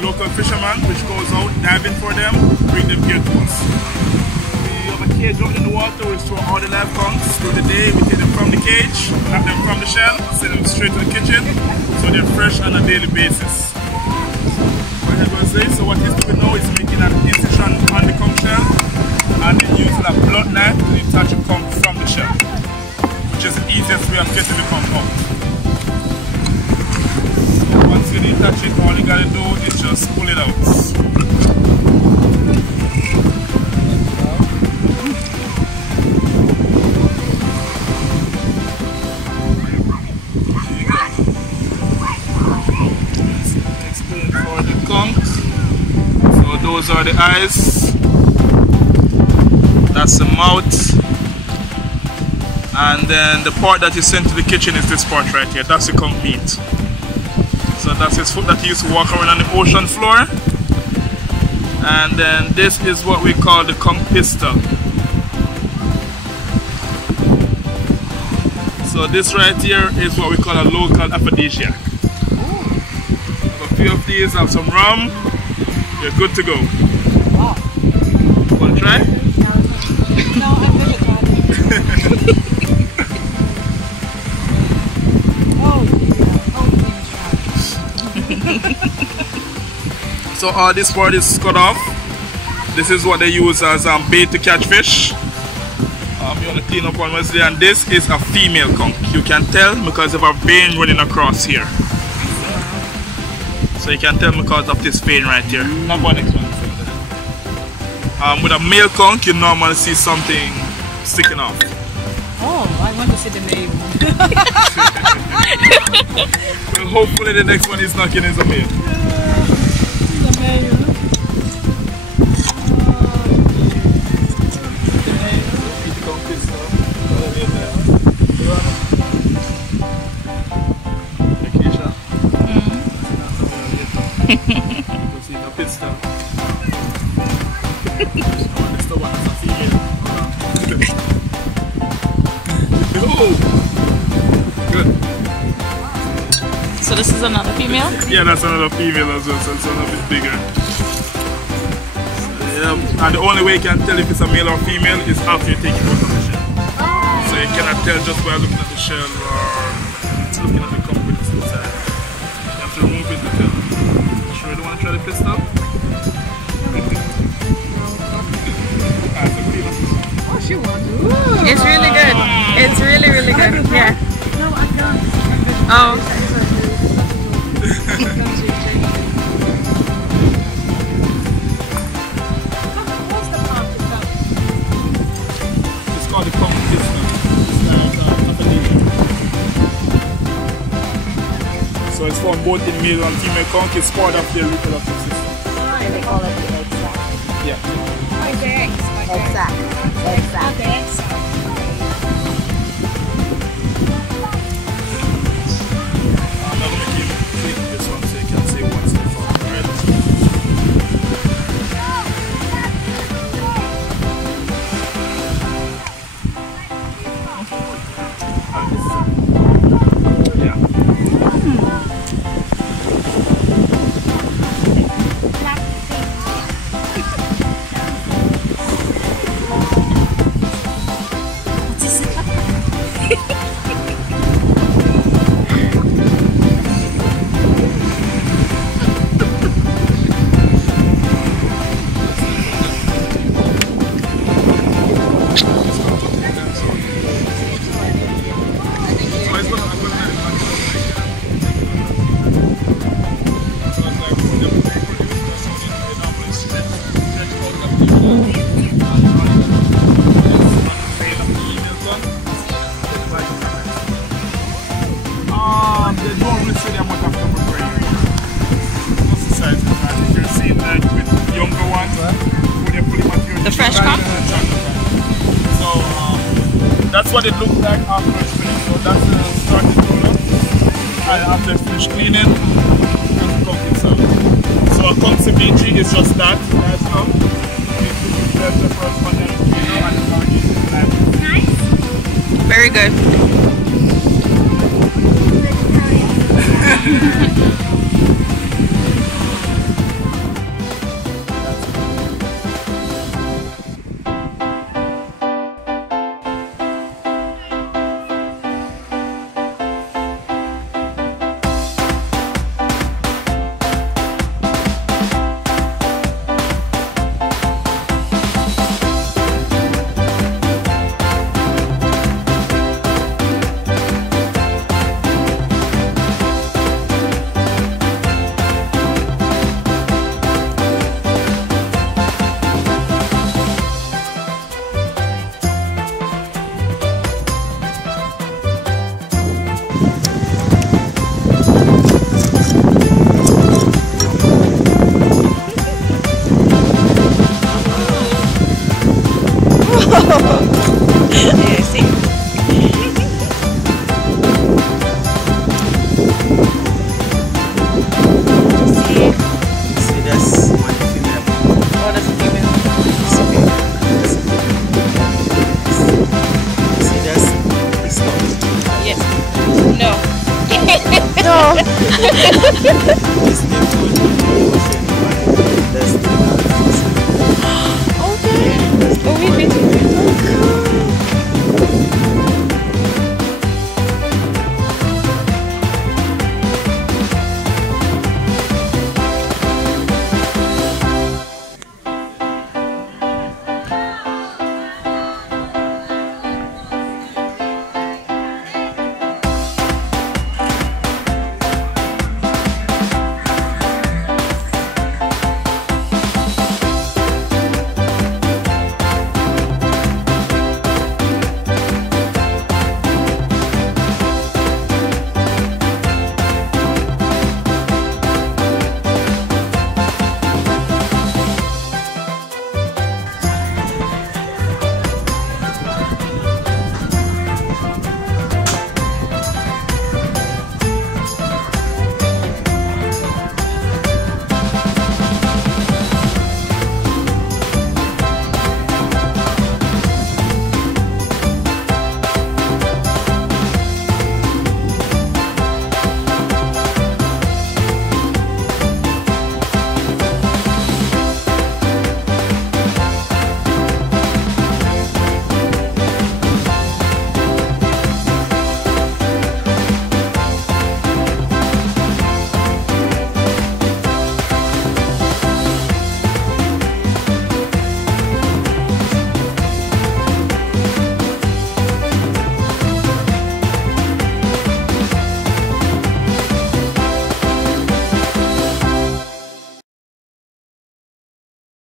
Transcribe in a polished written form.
local fishermen which goes out diving for them, bring them here to us. We have a cage out in the water, we store all the live conchs. Through the day we take them from the cage, have them from the shell, send them straight to the kitchen, so they're fresh on a daily basis. So what he's doing now is making an incision on the conch shell and then using a blunt knife to detach the conch from the shell, which is the easiest way of getting the conch out. So once you detach it, all you gotta do is just pull it out. Explain for the conch. So those are the eyes. That's the mouth. And then the part that you send to the kitchen is this part right here. That's the conch meat. So that's his foot that he used to walk around on the ocean floor. And then this is what we call the conch pistol. So this right here is what we call a local aphrodisiac. Have a few of these, have some rum, you're good to go. Wow. Want to try? No, I'm vegetarian. So all this part is cut off. This is what they use as bait to catch fish. You want to clean up on Wednesday, and this is a female conch. You can tell because of a vein running across here. So you can tell because of this vein right here. Not one next one. With a male conch, you normally see something sticking off. Oh, I want to see the male. Well, hopefully the next one is knocking is a male. The male. Good. So this is another female? Yeah, that's another female as well, so it's a little bit bigger. So, yeah. And the only way you can tell if it's a male or female is after you take it out of the shell. So you cannot tell just by looking at the shell or looking at the components inside. You have to remove it to tell. Sure you don't want to try the pistol? Oh, she wants to. It's really good. It's really, really good. Yeah. No, I'm done. Oh. What's the part about? It's called the conch pistol. So it's found both in male and female conch. It's part of their reproductive system. They call it the egg sac. Yeah. My eggs. Egg sac. Egg sac. Okay, egg sac. I'm not going to keep cleaning this one so you can see what's in front, alright? The fresh conch? So that's what it looks like after it's finished. So that's the starting roller. And after it's finished cleaning, that's the conch itself. So a conch ceviche is just that. That's how. Nice. Very good. It's different.